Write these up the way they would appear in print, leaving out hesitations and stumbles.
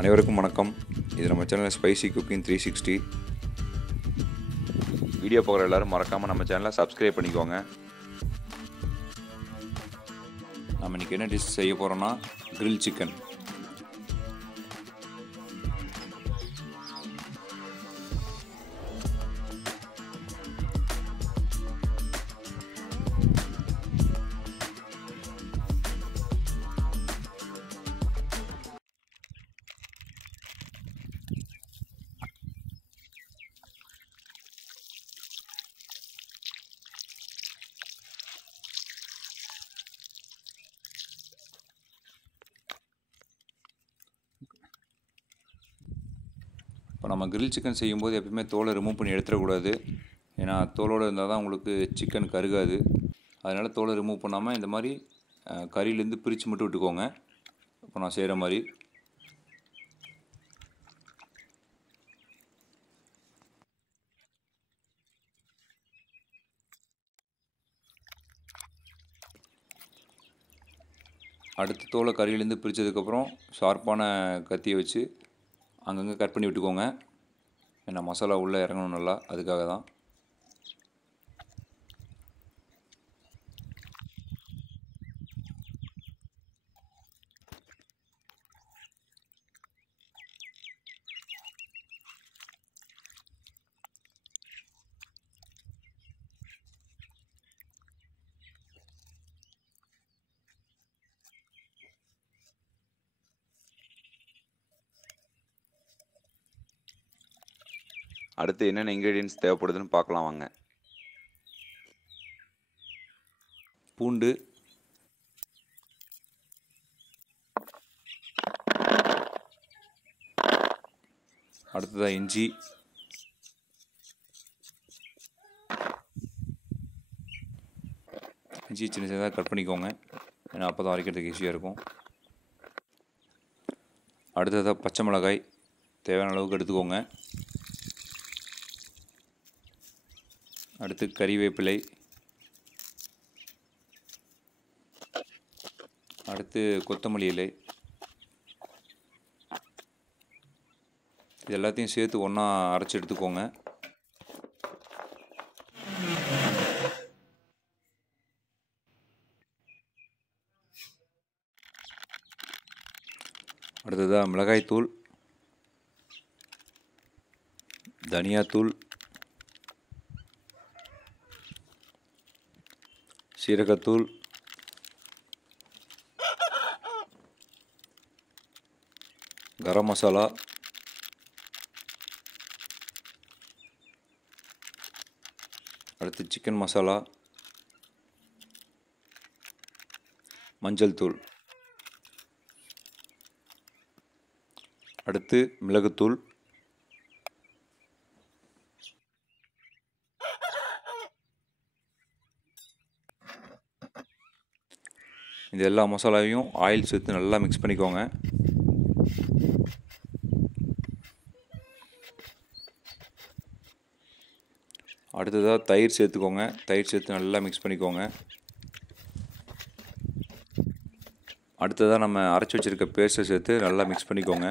அனைவருக்கும் வணக்கம். இது நம்ம சேனல் ஸ்பைசி குக்கிங் 360. வீடியோ பார்க்குற எல்லோரும் மறக்காமல் நம்ம சேனலை சப்ஸ்கிரைப் பண்ணிக்கோங்க. நம்ம இன்றைக்கி என்ன டிஷ் செய்ய போகிறோன்னா கிரில் சிக்கன். இப்போ நம்ம கிரில் சிக்கன் செய்யும்போது எப்பயுமே தோலை ரிமூவ் பண்ணி எடுத்துடக்கூடாது. ஏன்னா தோலோடு இருந்தால் தான் உங்களுக்கு சிக்கன் கருகாது. அதனால் தோலை ரிமூவ் பண்ணாமல் இந்த மாதிரி கறியிலேருந்து பிரித்து மட்டும் விட்டுக்கோங்க. இப்போ நான் செய்கிற மாதிரி அடுத்து தோலை கறியிலேருந்து பிரித்ததுக்கப்புறம் ஷார்ப்பான கத்தியை வச்சு அங்கங்கே கட் பண்ணி விட்டுக்கோங்க. ஏன்னா மசாலா உள்ளே இறங்கணும் நல்லா, அதுக்காக தான். அடுத்து என்னென்ன இன்க்ரீடியன்ட்ஸ் தேவைப்படுதுன்னு பார்க்கலாம் வாங்க. பூண்டு, அடுத்ததாக இஞ்சி, சின்ன சின்னதாக கட் பண்ணிக்கோங்க. ஏன்னா அப்போ தான் அரைக்கிறதுக்கு ஈஸியாக இருக்கும். அடுத்ததாக பச்சை மிளகாய் தேவையான அளவுக்கு எடுத்துக்கோங்க. அடுத்து கறிவேப்பிலை, அடுத்து கொத்தமல்லி இலை. இது எல்லாத்தையும் சேர்த்து ஒன்றா அரைச்சி எடுத்துக்கோங்க. அடுத்ததாக மிளகாய்த்தூள், தனியாத்தூள், சீரகத்தூள், கரம் மசாலா, அடுத்து சிக்கன் மசாலா, மஞ்சள் தூள், அடுத்து மிளகுத்தூள், இது எல்லா மசாலாவையும் ஆயில் சேர்த்து நல்லா மிக்ஸ் பண்ணிக்கோங்க. அடுத்ததாக தயிர் சேர்த்துக்கோங்க. தயிர் சேர்த்து நல்லா மிக்ஸ் பண்ணிக்கோங்க. அடுத்ததாக நம்ம அரைச்சி வச்சுருக்க பேஸ்ட்டை சேர்த்து நல்லா மிக்ஸ் பண்ணிக்கோங்க.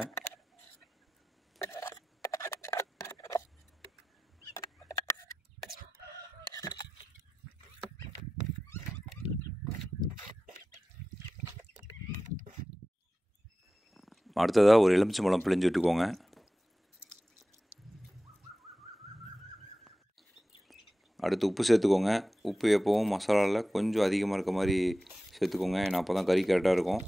அடுத்ததாக ஒரு எலுமிச்சம்பழம் பிழிஞ்சு விட்டுக்கோங்க. அடுத்து உப்பு சேர்த்துக்கோங்க. உப்பு எப்போவும் மசாலாவில் கொஞ்சம் அதிகமாக இருக்க மாதிரி சேர்த்துக்கோங்க. ஏன்னா அப்போ தான் கறி கரெக்டாக இருக்கும்.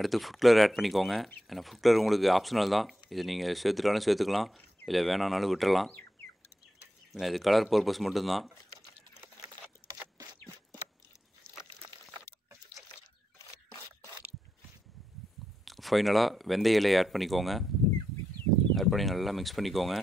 அடுத்து ஃபுட் கலர் ஆட் பண்ணிக்கோங்க. ஏன்னா ஃபுட் கலர் உங்களுக்கு ஆப்ஷனல் தான். இது நீங்கள் சேர்த்துட்டாலும் சேர்த்துக்கலாம், இல்லை வேணானாலும் விட்டுறலாம். ஏன்னா இது கலர் பர்பஸ் மட்டும்தான். ஃபைனலாக வெந்தய இலையை ஆட் பண்ணிக்கோங்க. ஆட் பண்ணி நல்லா மிக்ஸ் பண்ணிக்கோங்க.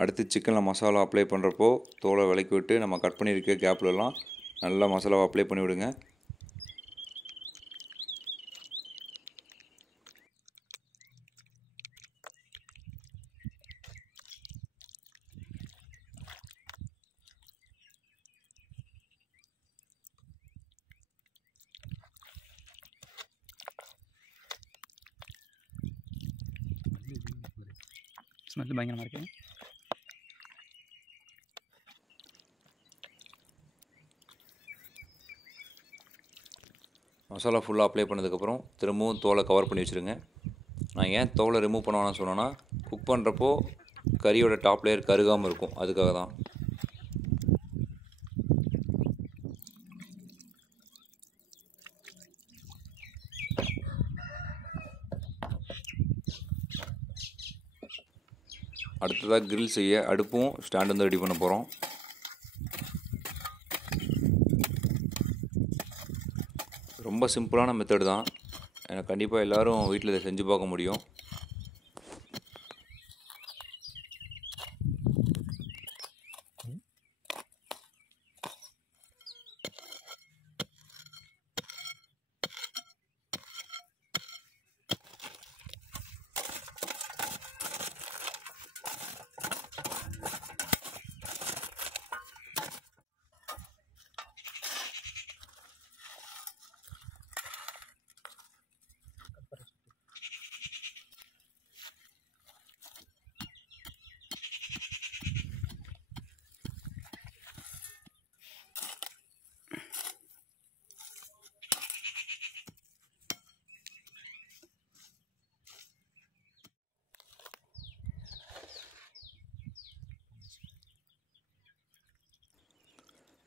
அடுத்து சிக்கனில் மசாலா அப்ளை பண்ணுறப்போ தோலை விலக்கி விட்டு நம்ம கட் பண்ணியிருக்க கேப்லலாம் நல்லா மசாலாவை அப்ளை பண்ணி விடுங்க. ஸ்மெல் பயங்கரமாக இருக்குது. மசாலா ஃபுல்லாக அப்ளை பண்ணதுக்கப்புறம் திரும்பவும் தோலை கவர் பண்ணி வச்சுருங்க. நான் ஏன் தோலை ரிமூவ் பண்ண சொன்னேன்னா, குக் பண்ணுறப்போ கறியோட டாப் லேயர் கருகாமல் இருக்கும், அதுக்காக தான். அடுத்ததாக கிரில் செய்ய அடுப்பும் ஸ்டாண்ட் வந்து ரெடி பண்ண போகிறோம். ரொம்ப சிம்பிளான மெத்தட் தான். எனக்கு கண்டிப்பாக எல்லோரும் வீட்டில் இதை செஞ்சு பார்க்க முடியும்.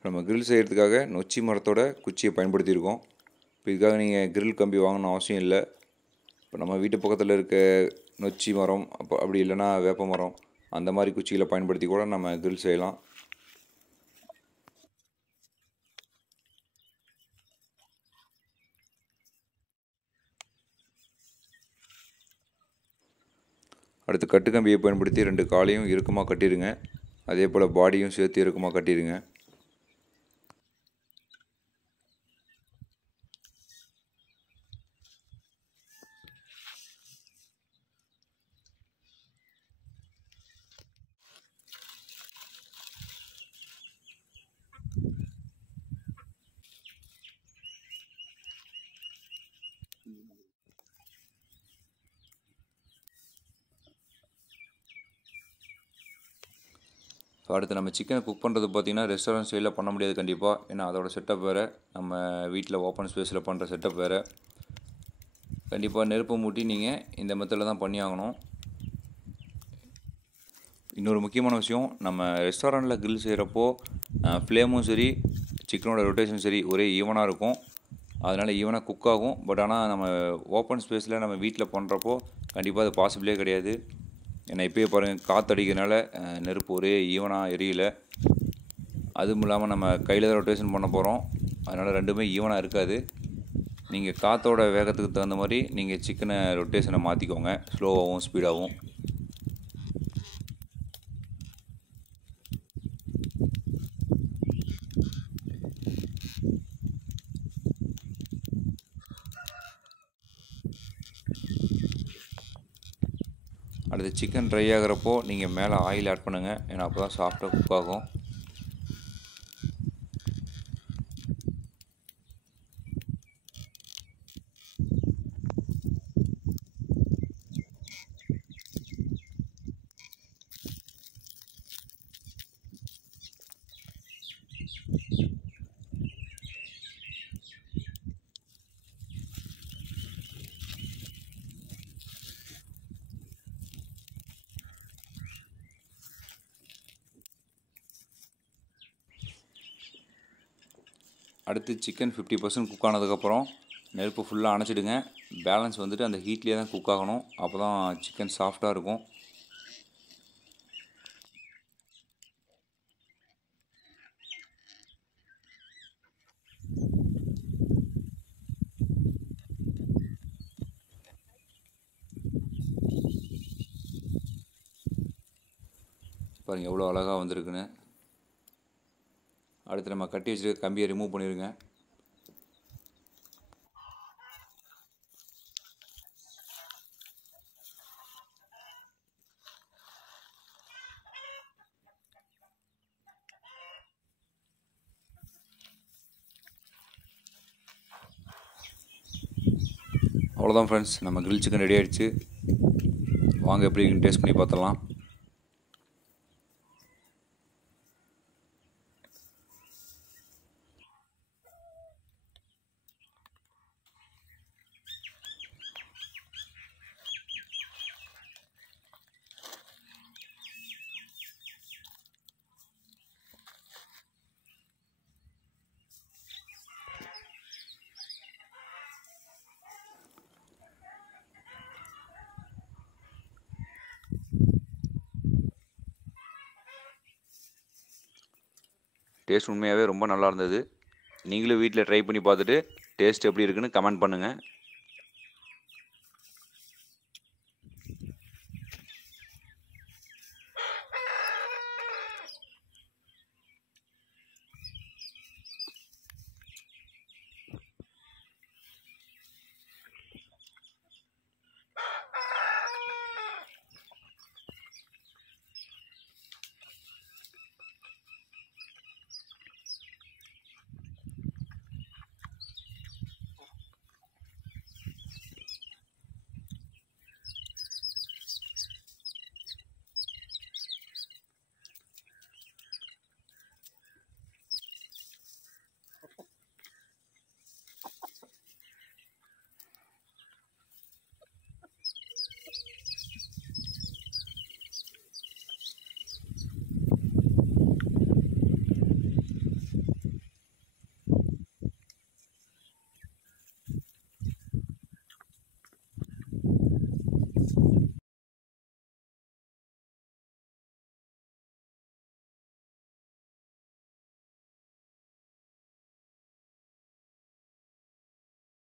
நம்ம கிரில் செய்கிறதுக்காக நொச்சி மரத்தோட குச்சியை பயன்படுத்தியிருக்கோம். இப்போ இதுக்காக நீங்கள் கிரில் கம்பி வாங்கணும் அவசியம் இல்லை. இப்போ நம்ம வீட்டு பக்கத்தில் இருக்க நொச்சி மரம், அப்படி இல்லைன்னா வேப்ப மரம், அந்த மாதிரி குச்சிகளை பயன்படுத்தி கூட நம்ம கிரில் செய்யலாம். அடுத்து கட்டுக்கம்பியை பயன்படுத்தி 2 காலையும் இறுக்கமாக கட்டிடுங்க. அதே போல் பாடியும் சேர்த்து இறுக்கமாக கட்டிடுங்க. ஸோ அடுத்து நம்ம சிக்கனை குக் பண்ணுறது பார்த்திங்கன்னா ரெஸ்டாரண்ட் ஸ்டைலில் பண்ண முடியாது கண்டிப்பாக. ஏன்னா அதோட செட்டப் வேறு, நம்ம வீட்டில் ஓப்பன் ஸ்பேஸில் பண்ணுற செட்டப் வேறு. கண்டிப்பாக நெருப்பு மூட்டி நீங்கள் இந்த மெத்தடில் தான் பண்ணி ஆகணும். இன்னொரு முக்கியமான விஷயம், நம்ம ரெஸ்டாரண்ட்டில் கிரில் செய்கிறப்போ ஃப்ளேமும் சரி, சிக்கனோட ரொட்டேஷன் சரி ஒரே ஈவனாக இருக்கும். அதனால் ஈவனாக குக் ஆகும். பட் ஆனால் நம்ம ஓப்பன் ஸ்பேஸில் நம்ம வீட்டில் பண்ணுறப்போ கண்டிப்பாக அது பாசிபிளே கிடையாது. ஏன்னா இப்போயே பாருங்கள், காற்றடிக்கிறதுனால நெருப்பு ஒரே ஈவனாக எரியல. அதுவும் இல்லாமல் நம்ம கையில் தான் ரொட்டேஷன் பண்ண போகிறோம். அதனால் ரெண்டுமே ஈவனாக இருக்காது. நீங்கள் காற்றோட வேகத்துக்கு தகுந்த மாதிரி நீங்கள் சிக்கனை ரொட்டேஷனை மாற்றிக்கோங்க, ஸ்லோவாகவும் ஸ்பீடாகவும். அடுத்து சிக்கன் ட்ரை ஆகிறப்போ நீங்கள் மேலே ஆயில் ஆட் பண்ணுங்கள். ஏன்னா அப்போ தான் சாஃப்டாக குக் ஆகும். அடுத்து சிக்கன் 50% குக் ஆனதுக்கப்புறம் நெருப்பு ஃபுல்லாக அணைச்சிடுங்க. பேலன்ஸ் வந்துட்டு அந்த ஹீட்லேயே தான் குக் ஆகணும். அப்போ தான் சிக்கன் சாஃப்டாக இருக்கும். பாருங்கள் எவ்வளோ அழகாக வந்திருக்குன்னு. அடுத்து நம்ம கட்டி வச்சுருக்க கம்பியை ரிமூவ் பண்ணிடுங்க. அவ்வளோதான் ஃப்ரெண்ட்ஸ், நம்ம கிரில் சிக்கன் ரெடி ஆகிடுச்சு. வாங்க எப்படி இருக்குன்னு டேஸ்ட் பண்ணி பார்த்துடலாம். டேஸ்ட் உண்மையாகவே ரொம்ப நல்லா இருந்தது. நீங்களும் வீட்டில் ட்ரை பண்ணி பார்த்துட்டு டேஸ்ட் எப்படி இருக்குன்னு கமெண்ட் பண்ணுங்கள்.